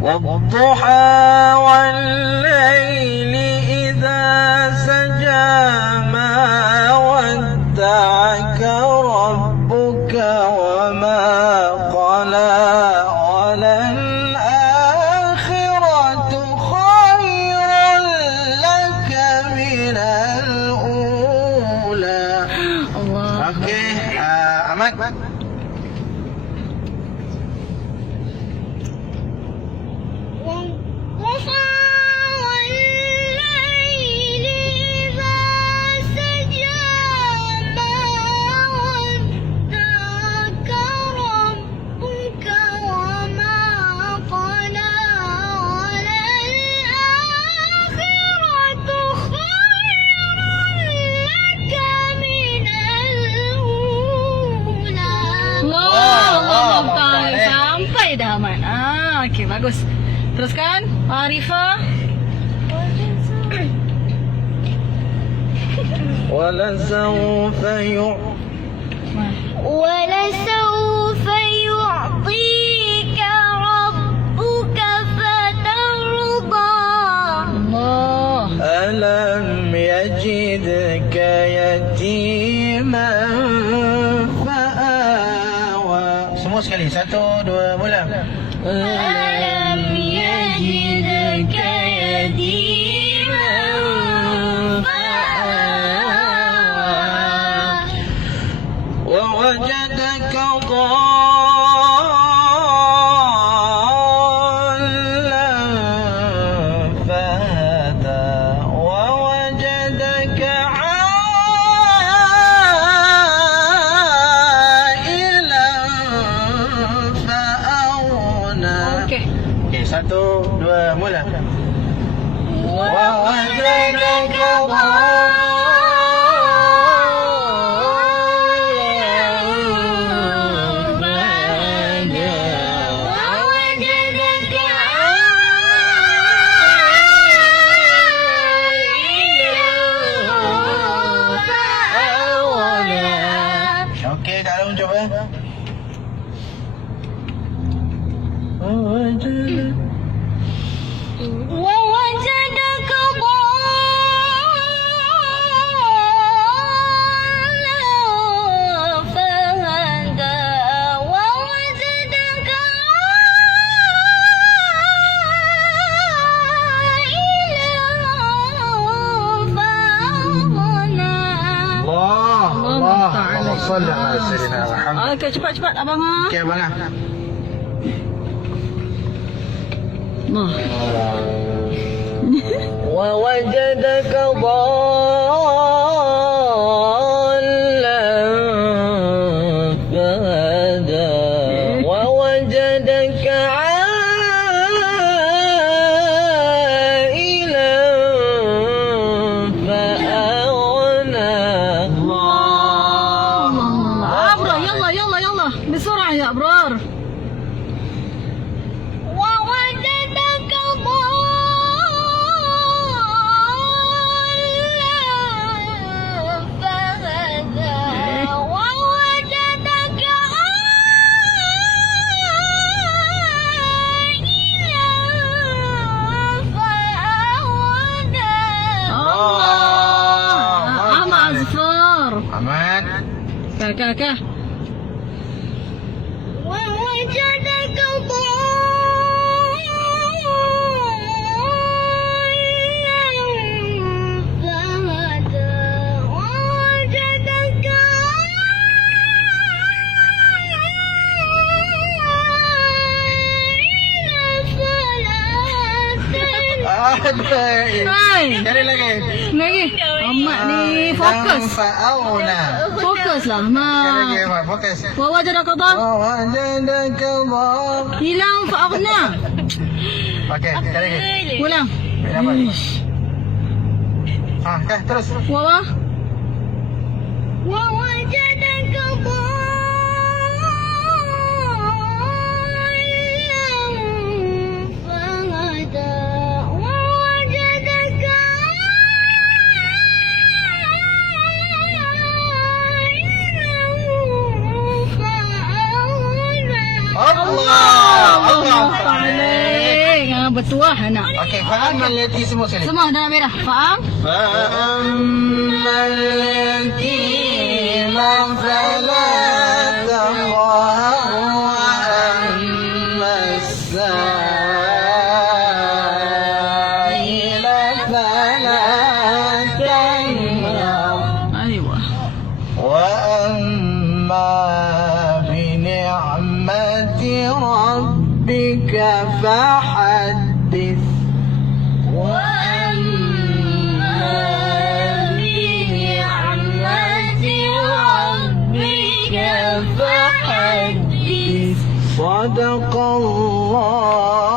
والضحى والليل إذا سجى ما ودعك ربك وما قلى وللآخرة خير لك من الأولى. Allah. Okey, Ahmad. Sampai dah Ahmad. Okey, bagus. Teruskan, Arifah. ولسوف ولسوف يعطيك ربك فترضى. Allah. ألم يجدك يتيما فآوى. Semua sekali. 1, 2, mula. ألم يجدك يتيما فآوى ووجدك ضالا فهدى ووجدك عائلا فأغنى. Okey. Okey, 1, 2, mula. ووجدك Okey, Kak Long cuba. ووجدك ضالا فهدى ووجدك عائلا فأغنى. Allah, Allah, Ta'ala. Allah salli ala sayyidina Muhammad. Okey, cepat-cepat abang. Okey, abang ah. Allah. ووجدك ضالا فهدى ووجدك عائلا فأغنى. الله Abrar, yalla yalla yalla. بسرعة يا أبرار. ووجدك ضالا فهدى ووجدك عائلا فأغنى. Ahmad Azfar. Ahmad. Kak. ووجدك ضالا فهدى ووجدك عائلا Hai. Cari lagi. Lagi. Ahmad ni fokus. Fa'auna. Fokus lah. Cari lagi, Ma. Ahmad. Fokus. Wawajada qadha. ووجدك ضالا. Hilang fa'aghna. Okey, cari lagi. Ulang. Apa? Terus. Wawa. ووجدك ضالا فهدى ووجدك عائلا فأغنى. Allah. Allah. bertuah anak. Okey, faham al-yatim semua sekali. Semua dah merah. Faham? فأما اليتيم فلا تقهر وأما السائل فلا تنهر Aywa. وأما بنعمة ربك فحدث وأما بنعمة ربك فحدث صدق الله